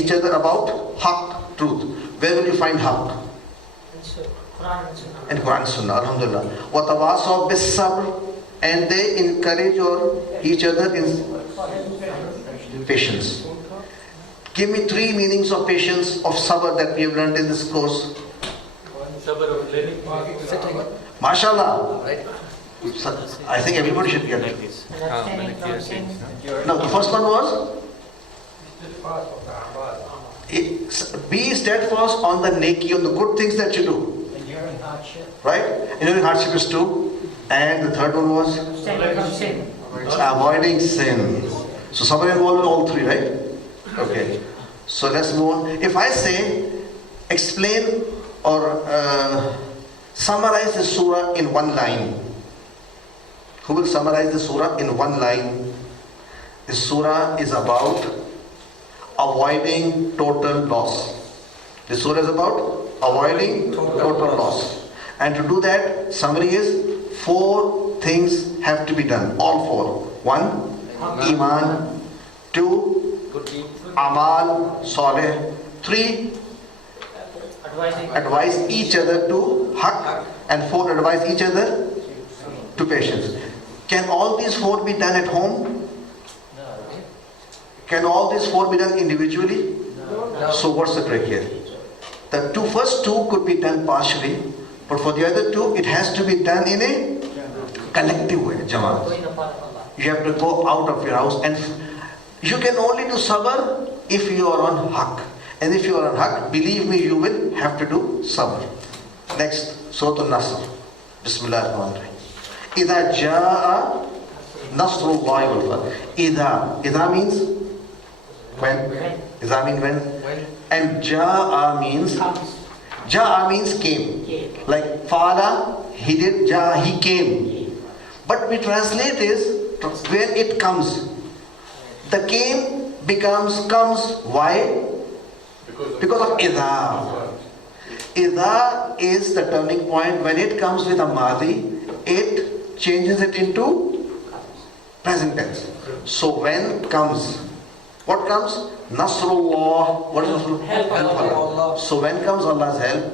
each other about haqq, truth. Where will you find haqq? In Quran and Sunnah, alhamdulillah. وَتَوَاصَوْا بِالصَّبْرِ, and they encourage each other in patience. Give me 3 meanings of patience, of sabr, that we have learned in this course. MashaAllah. I think everybody should get it. No, the first one was be steadfast on the neki, on the good things that you do. Right? Enduring hardship is 2. And the third one was avoiding sin. So sabr involved in all 3, right? Okay. So let's move on. If I say, explain or summarize the surah in 1 line. Who will summarize the surah in 1 line? The surah is about avoiding total loss. The surah is about avoiding total loss. And to do that, summary is 4 things have to be done. All 4. 1, Iman. 2, Amal, Saleh. 3, advise each other to haqq. And 4, advise each other to patience. Can all these 4 be done at home? Can all these 4 be done individually? So what's the trick here? The first two could be done partially, but for the other 2, it has to be done in a collective way, Jamaat. You have to go out of your house, and you can only do sabr if you are on haqq. And if you are on haqq, believe me, you will have to do sabr. Next, Surah Al-Nasr. Bismillahir-Rahmanir-Rahim. إِذَا جَاءَ نَصْرُ اللَّهِ وَالْفَتْحُ. إِذَا means when. إِذَا means when. And Ja'a means came. Like Fa'ala, he did, Ja'a, he came. But we translate is when it comes. The came becomes comes. Why? Because of Idha. Idha is the turning point. When it comes with a Madi, it changes it into present tense. So when comes, what comes? Nasrullah. What is Nasrullah? Help. So when comes Allah's help,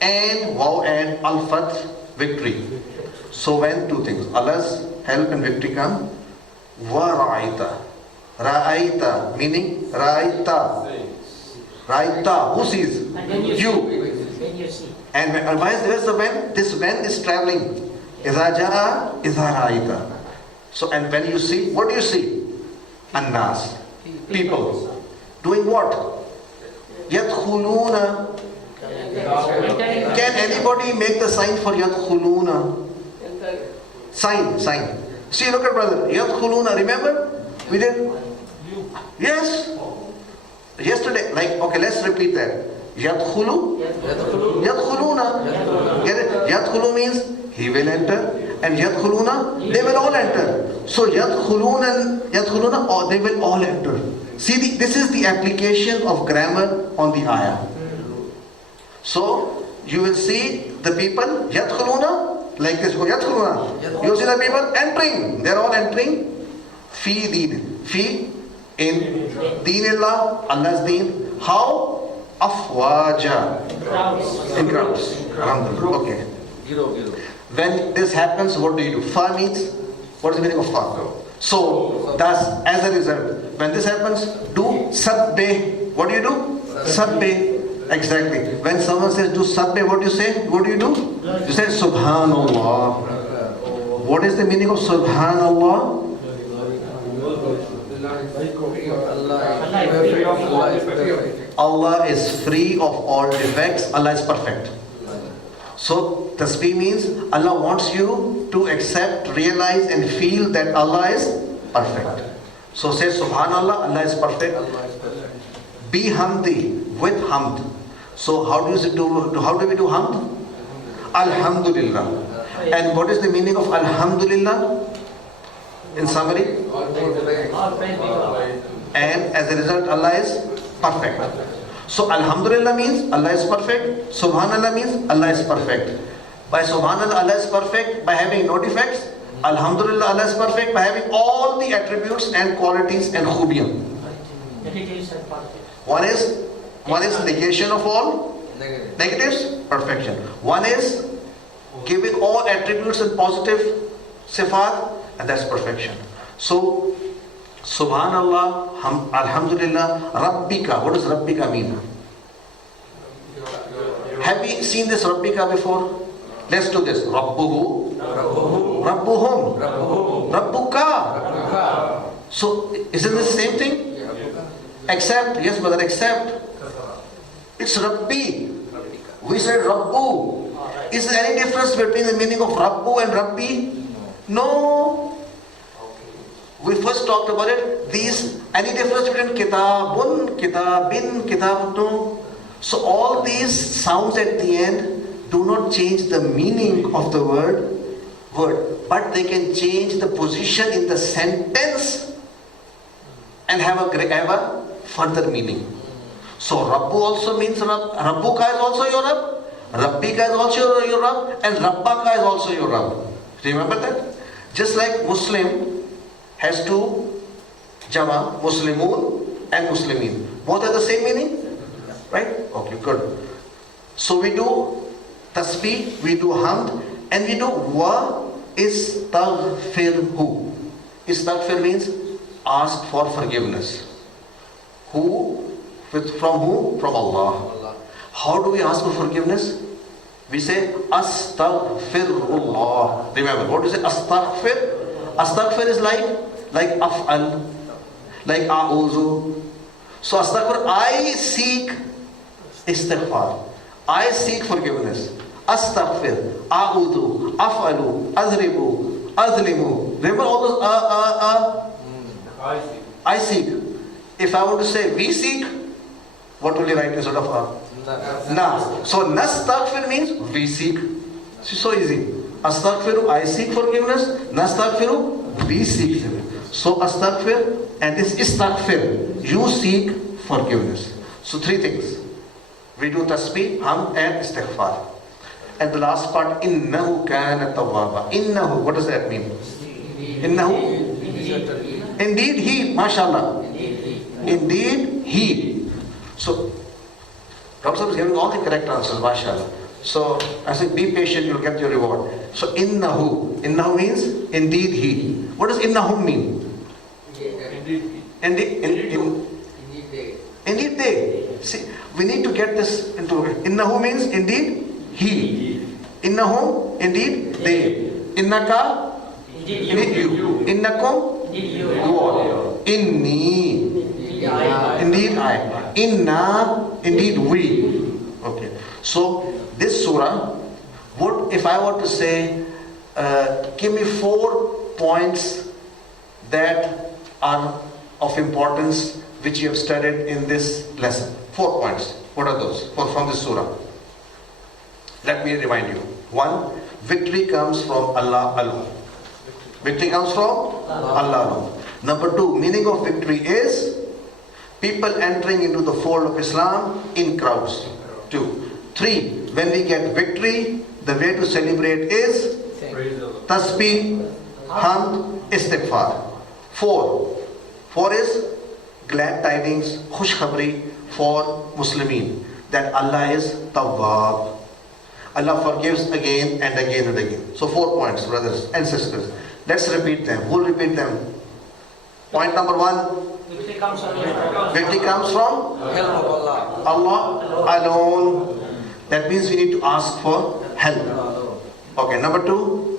and wow, and al-fath, victory. So when 2 things, Allah's help and victory come, wa ra'aita. Ra'aita meaning ra'aita. Ra'aita, who sees? You. And why is the when? This when is traveling. Idha jaa, idha ra'aita. So and when you see, what do you see? Annas. People. Doing what? Yadkhuluna. Can anybody make the sign for yadkhuluna? Sign. See, look at brother. Yadkhuluna, remember? We did? Yes. Yesterday, okay, let's repeat that. Yadkhuluna. Get it? Yadkhulu means he will enter, and yadkhuluna, they will all enter. So yadkhuluna, or they will all enter. See, this is the application of grammar on the ayah. So you will see the people yadkhuluna, like this. Yadkhuluna. You will see the people entering. They are all entering. Fi deen. Fi in deenillah, Allah's deen. How? Afwaja. In crowds. Alhamdulillah. Okay. When this happens, what do you do? Fa means, what is the meaning of fa? So, thus, as a result, when this happens, do sabbih. What do you do? Sabbih. Exactly. When someone says do sabbih, what do you say? What do? You say Subhanallah. What is the meaning of Subhanallah? Allah is free of all defects. Allah is perfect. So tasbih means Allah wants you to accept, realize and feel that Allah is perfect. So say Subhanallah, Allah is perfect. Be hamdi, with hamd. So how do we do hamd? Alhamdulillah. And what is the meaning of Alhamdulillah? In summary? And as a result, Allah is perfect. So Alhamdulillah means Allah is perfect. Subhanallah means Allah is perfect. By Subhanallah, Allah is perfect by having no defects. Alhamdulillah, Allah is perfect by having all the attributes and qualities and khubiyam. One is negation of all negatives, perfection. One is giving all attributes and positive sifat, and that's perfection. So, Subhanallah, Alhamdulillah, Rabbika. What does Rabbika mean? Have we seen this Rabbika before? Let's do this. Rabbuhu, Rabbuhum, Rabbuka. So, isn't this the same thing? Except, yes brother, except it's Rabbi. We said Rabbu. Is there any difference between the meaning of Rabbu and Rabbi? No. We first talked about it. Any difference between Kitabun, Kitabin, Kitabun? So all these sounds at the end do not change the meaning of the word, but they can change the position in the sentence and have a further meaning. So Rabbu also means Rabbuka is also your Rabb, Rabbika is also your Rabb, and Rabbaka is also your Rabb. Remember that? Just like Muslim has two Jama, Muslimun and Muslimin. Both have the same meaning? Right? Okay, good. So we do tasbih, we do hamd, and we do wa istaghfirhu. Istaghfir means ask for forgiveness. From who? From Allah. How do we ask for forgiveness? We say astaghfirullah. Remember, what do you say? Astaghfir. Astaghfir is like af'al, like a'udhu. So astaghfir, I seek istighfar. I seek forgiveness. Astaghfir, a'udhu, af'alu, adhribu, adhlimu. Remember all those I seek. If I were to say we seek, what will you write instead of na? So nastaghfir means we seek. It's so easy. Astaghfiru, I seek forgiveness. Nastaghfiru, we seek forgiveness. So astaghfir and this istaghfir, you seek forgiveness. So three things. We do tasbih, hamd and istighfar. And the last part, innahu kana tawwaba. Innahu, what does that mean? Innahu, indeed he, mashallah. Indeed he. So Dr. Sahib is giving all the correct answers, mashallah. So I said, be patient, you'll get your reward. So innahu. Innahu means indeed he. What does innahu mean? Indeed they. See, we need to get this into it. Innahu means indeed he. Innahum, indeed they. Innaka, indeed you. Innakum, you all. Inni, indeed I. Inna, indeed we. Okay. So this surah, if I were to say, give me 4 points that are of importance which you have studied in this lesson. 4 points. What are those? From this surah. Let me remind you. 1. Victory comes from Allah alone. Victory comes from Allah alone. Number 2. Meaning of victory is people entering into the fold of Islam in crowds. 2. 3. When we get victory, the way to celebrate is tasbih, hamd, istighfar. 4 is glad tidings, khush khabri for Muslimin, that Allah is Tawwab. Allah forgives again and again and again. So 4 points, brothers and sisters. Let's repeat them. Who will repeat them? Point number 1. Victory comes from Allah alone. That means we need to ask for help. Okay, number 2.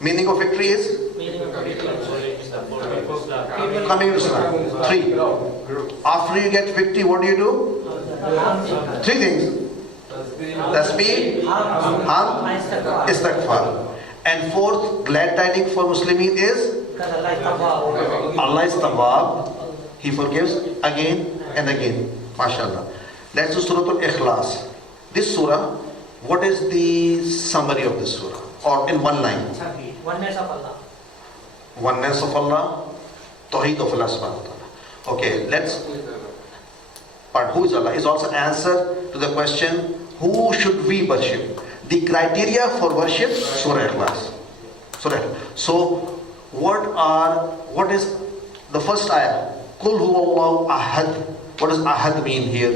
Meaning of victory is coming to Islam. 3. After you get victory, what do? 3 things. Tasbih, hamd, istighfar. And 4th, glad tidings for Muslimin is Allah is Tawwab. He forgives again and again. MashaAllah. Let's do Surah Al-Ikhlas. This surah, what is the summary of this surah? Or in one line? Oneness of Allah. Oneness of Allah. Tawheed of Allah subhanahu wa ta'ala. Okay, but who is Allah? Is also answer to the question, who should we worship? The criteria for worship, Surah Ikhlas. So, what is the first ayah? Qul huwallahu ahad. What does ahad mean here?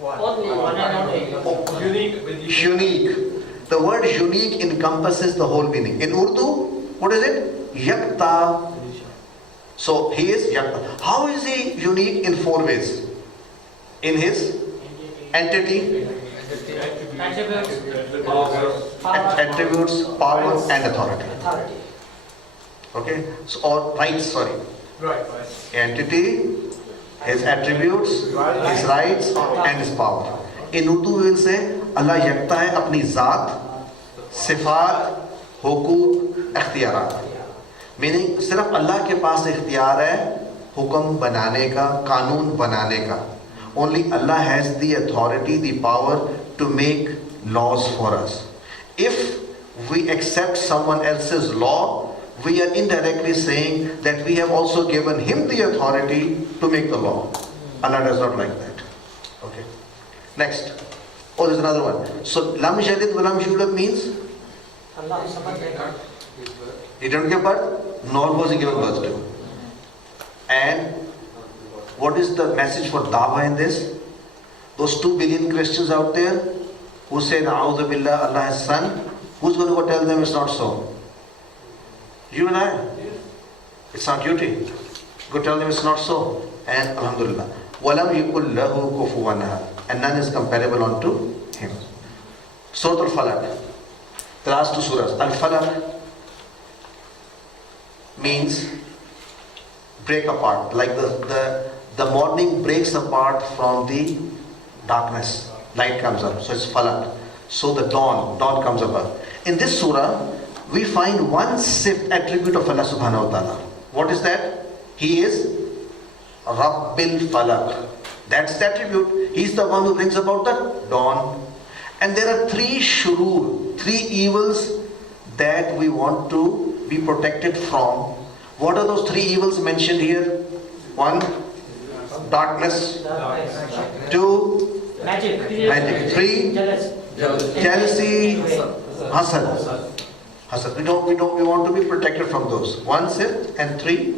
Only one and only. Unique. The word unique encompasses the whole meaning. In Urdu, what is it? Yakta. So he is Yakta. How is he unique? In 4 ways. In his entity, attributes, power and authority. Okay? So, or rights, sorry. Entity, his attributes, his rights and his power. In Urdu we will say Allah yakta hai apni zaat, sifat, hukuk, ikhtiyaarat. Meaning सिर्फ अल्लाह के पास इख्तियार है हुक्म बनाने का, कानून बनाने का. Only Allah has the authority, the power to make laws for us. If we accept someone else's law, we are indirectly saying that we have also given him the authority to make the law. Allah does not like that. Okay. Next. Oh, there's another one. So, lam yalid wa lam yulad means he didn't give birth, nor was he given birth to. And what is the message for dawah in this? Those 2 billion Christians out there who say, Na'udhu billah, Allah has son, who's going to go tell them it's not so? You and I. It's our duty. Go tell them it's not so. And alhamdulillah. وَلَمْ يُكُلْ لَهُ كُفُوًا أَحَدٌ. And none is comparable unto him. Surah Al-Falaq. The last 2 surahs. Al-Falaq means break apart. Like the morning breaks apart from the darkness. Light comes up. So it's Falaq. So the dawn comes up. In this surah, we find one sift attribute of Allah subhanahu wa ta'ala. What is that? He is Rabbil Falaq. That's the attribute. He's the one who brings about the dawn. And there are 3 shurur, 3 evils that we want to be protected from. What are those 3 evils mentioned here? 1, darkness. 2, magic. 3, jealousy, hasad. We want to be protected from those. 1 sift and 3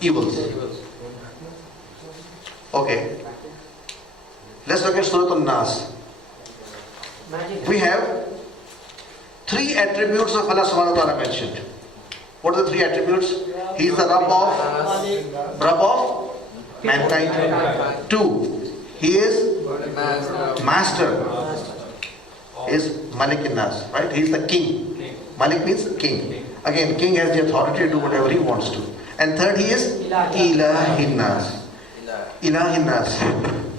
evils. Okay. Let's look at Surah An-Nas. We have 3 attributes of Allah subhanahu wa ta'ala mentioned. What are the 3 attributes? He is the Rabb of mankind. 2, he is master. Is Malik in-Nas, right? He is the king. Malik means king. Again, king has the authority to do whatever he wants to. And 3rd, he is Ilah in-Nas. Ilah in-Nas.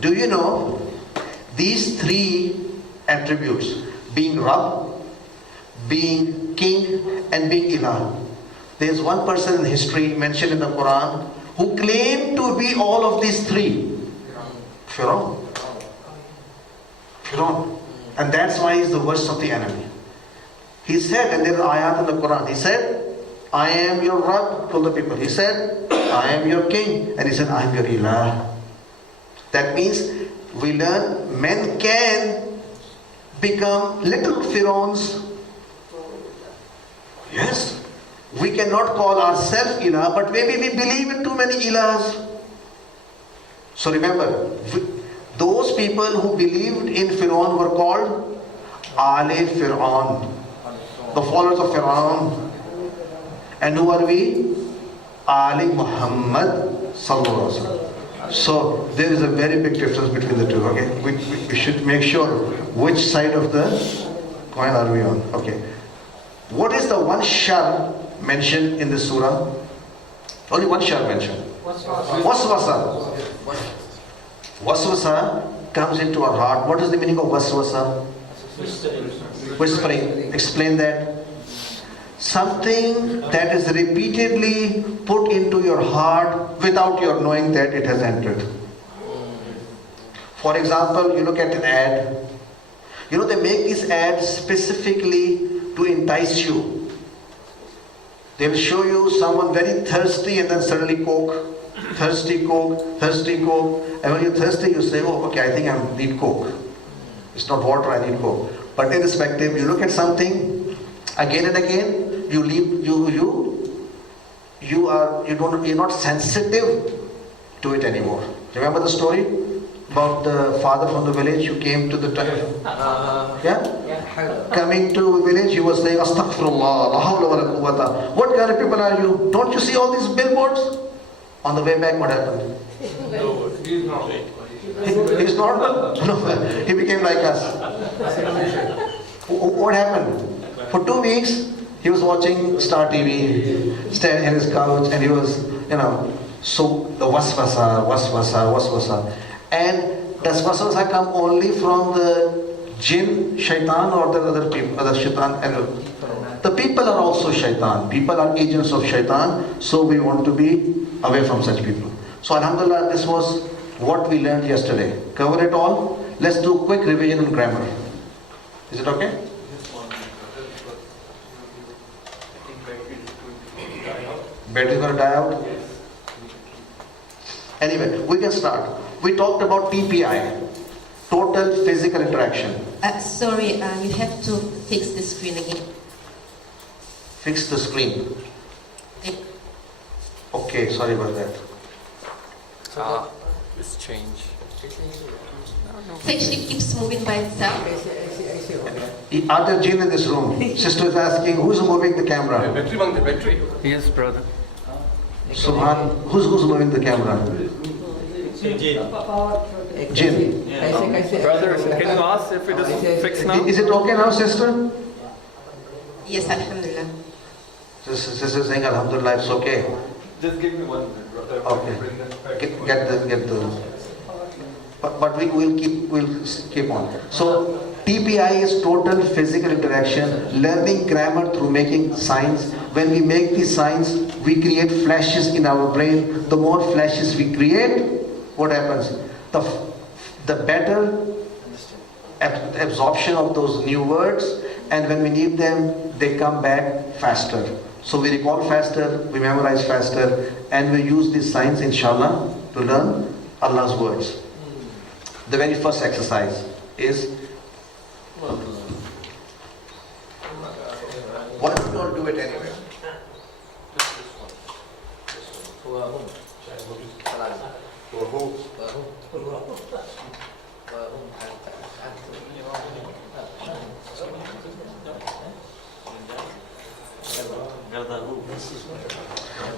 Do you know these 3 attributes, being Rabb, being king and being Ilah? There is one person in history mentioned in the Quran who claimed to be all of these 3. Pharaoh. And that's why he's the worst of the enemy. He said, and there is ayat in the Quran, he said, I am your Rabb, told the people. He said, I am your king. And he said, I am your Ilah. That means we learn men can become little pharaohs. Yes. We cannot call ourselves Ilah, but maybe we believe in too many Ilahs. So remember, those people who believed in Fir'aun were called Ale Fir'aun, the followers of Fir'aun. And who are we? Ali Muhammad Sallallahu Alaihi Wasallam. So there is a very big difference between the two. Okay, we should make sure which side of the coin are we on. Okay, what is the one shar mentioned in this surah? Only one shar mentioned. Waswasa. Waswasa comes into our heart. What is the meaning of waswasa? Whispering. Explain that. Something that is repeatedly put into your heart without your knowing that it has entered. For example, you look at an ad. You know, they make these ads specifically to entice you. They will show you someone very thirsty and then suddenly Coke. Thirsty Coke, thirsty Coke. And when you're thirsty, you say, oh, okay, I think I need Coke. It's not water, I need Coke. But irrespective, you look at something again and again, you're not sensitive do it anymore. Remember the story about the father from the village who came to the temple? Yeah? Coming to village, he was saying, Astaghfirullah, la hawla wa la quwwata. What kind of people are you? Don't you see all these billboards? On the way back, what happened? No, he's not. He's normal. No, he became like us. What happened? For 2 weeks, he was watching Star TV, standing on his couch, and he was, so the waswasa. And does waswasa come only from the jinn, shaitan, or the other people, other shaitan? The people are also shaitan. People are agents of shaitan, so we want to be away from such people. So Alhamdulillah, this was what we learned yesterday. Cover it all. Let's do quick revision in grammar. Is it okay? Battery is going to die out? Anyway, we can start. We talked about TPI, total physical interaction. Sorry, you have to fix the screen again. Fix the screen. Okay, sorry about that. It's change. It actually keeps moving by itself. Are there jinn in this room? Sister is asking, who's moving the camera? Battery. Yes, brother. Subhan, who's moving the camera? Jinn. Brother, can you ask if it is fixed now? Is it okay now, sister? Yes, Alhamdulillah. Sister is saying, Alhamdulillah, it's okay. Just give me 1 minute, brother. Okay. Get the. But we'll keep on. So TPI is total physical interaction, learning grammar through making signs. When we make these signs, we create flashes in our brain. The more flashes we create, what happens? The better absorption of those new words, and when we need them, they come back faster. So we recall faster, we memorize faster, and we use these signs, inshallah, to learn Allah's words. The very first exercise is, why don't you all do it anyway?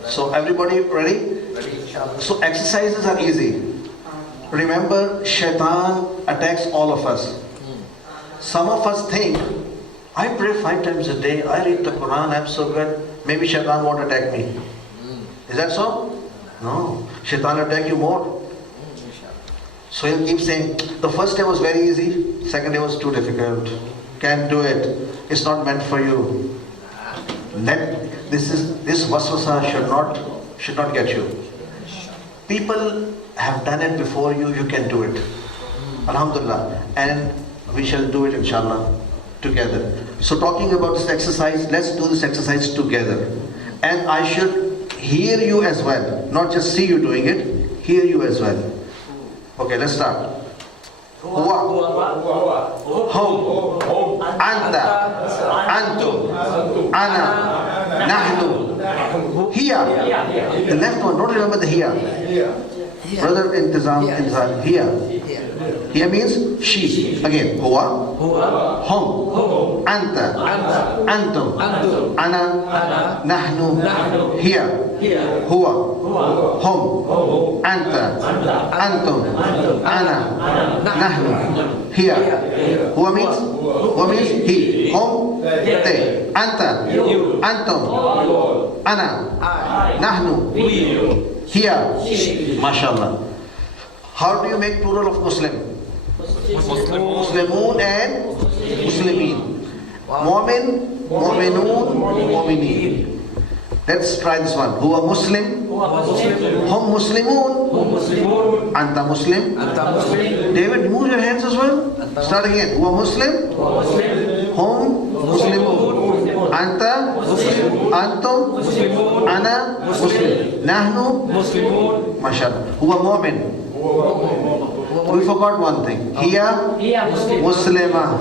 So everybody ready? So exercises are easy. Remember, shaitan attacks all of us. Some of us think, I pray 5 times a day, I read the Quran, I'm so good, maybe shaitan won't attack me. Is that so? No. Shaitan will attack you more. So he'll keep saying, the first day was very easy, second day was too difficult. Can't do it. It's not meant for you. This waswasa should not get you. People have done it before you, you can do it. Alhamdulillah. And we shall do it inshallah together. So talking about this exercise, let's do this exercise together. And I should hear you as well. Not just see you doing it, hear you as well. Okay, let's start. Huwa, hum, anta, antum, ana, nahnu, hiya. The left one, don't remember the hiya. Brother intizam, hiya. Hiya means she. Again, huwa, hum, anta, antum, ana, nahnu, hiya. Huwa, hum, anta, antum, ana, nahnu, hiya. Huwa means he. Hum, they. Anta, antum, ana, nahnu, here, mashallah. How do you make plural of Muslim? Muslimun and Muslimin. Mu'min, mu'minun, mu'minin. Let's try this one. Huwa Muslim, hum Muslimun, anta Muslim. David, move your hands as well. Start again. Huwa Muslim, hum Muslimun, anta, antum, ana, Muslim, nahnu, mashallah. Huwa mu'min. We forgot one thing. Hiya Muslima.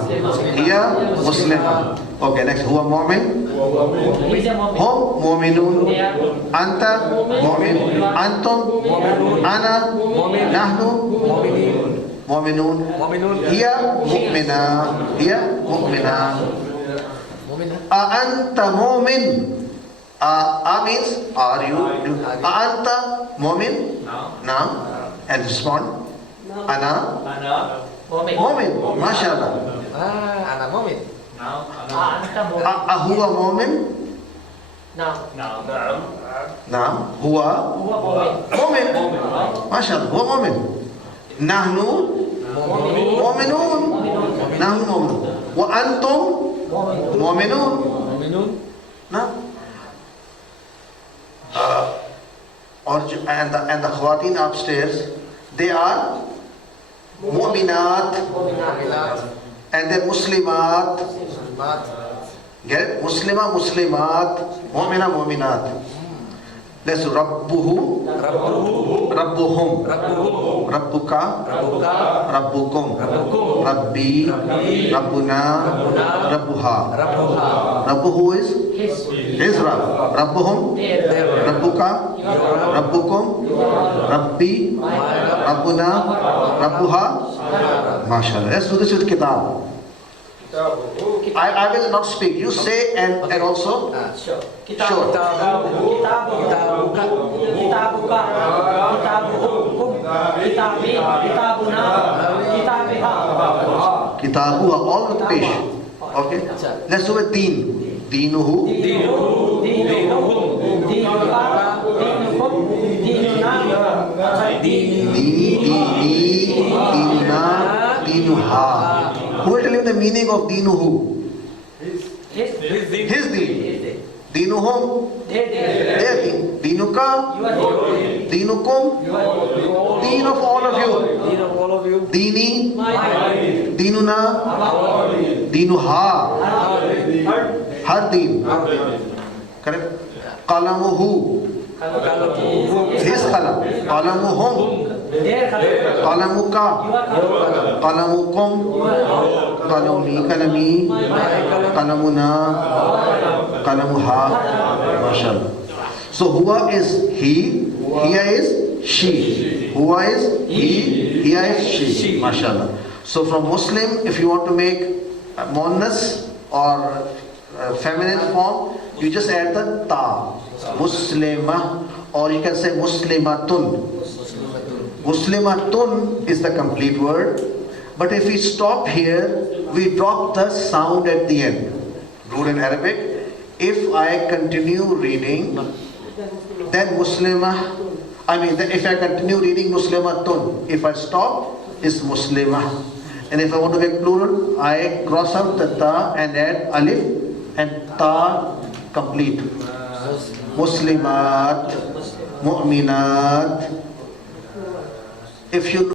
Hiya Muslima. Okay, next. Huwa mu'min. He's a mu'min. Hum mu'minun. They are Anta mu'min. Antum ana nahnu mu'minun. Hiya mu'mina. Hiya mu'mina. Anta mu'min. Means are you? Anta mu'min? Naam. And respond. Ana mu'min. mu'min. MashaAllah. Anak mu'min. Anta mu'min. Huwa mu'min? Now. Naam. Huwa Huwa mu'min. mu'min. MashaAllah. Huwa mu'min. Nahnu mu'minun. Nahnu mu'minun. Wa antum mu'minun. Naam. And the khawateen upstairs, they are mu'minat and then muslimat. Get it? Muslima, muslimat, mu'mina, mu'minat. Let's rabbuhu, rabbuhum, rabbuka, rabbukum, rabbi, rabbuna, rabbuha. Rabbuhu is his Rabb. Rabbuhum, rabbuka, rabbukum, rabbi, rabbuna, rabbuha. MashaAllah. Let's do this with kitab. I will not speak. You say and also. Sure. Sure. Kitabuka. Kitabukum. Kitabi. Kitabuna. Kitabiha. Kitabuha, all with pesh. Okay? Let's do it deen. Deenuhu. Dinuhum. Dinuka. Dinukum. Dinuna. Dini, deenuna, deenuha. Who will tell him the meaning of deenuhu? His deen. Deenuhum. Their deen. Deenuka. Deenukum. Deen of all of you. Dini. Deenuna. Deenuha. Har deen. Correct? Qalamuhu. His qalam. Qalamuhum. Qalamuka. Qalamukum. Qalami. Qalami. Qalamuna. Qalamuha. MashaAllah. So huwa is he, hiya is she. Huwa is he, hiya is she. MashaAllah. So from Muslim, if you want to make muannas or feminine form, you just add the ta. Muslimah, or you can say muslimatun. Muslimatun is the complete word, but if we stop here, we drop the sound at the end. Rule in Arabic, if I continue reading, then Muslimah, if I continue reading Muslimatun, if I stop, it's Muslimah. And if I want to make plural, I cross out the ta and add alif and ta complete. Muslimat, mu'minat. If you